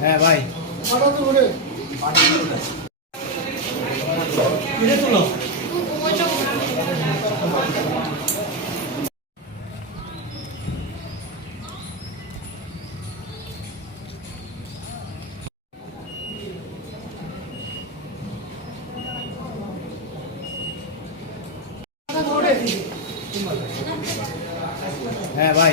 হ্যাঁ ভাই। হ্যাঁ ভাই।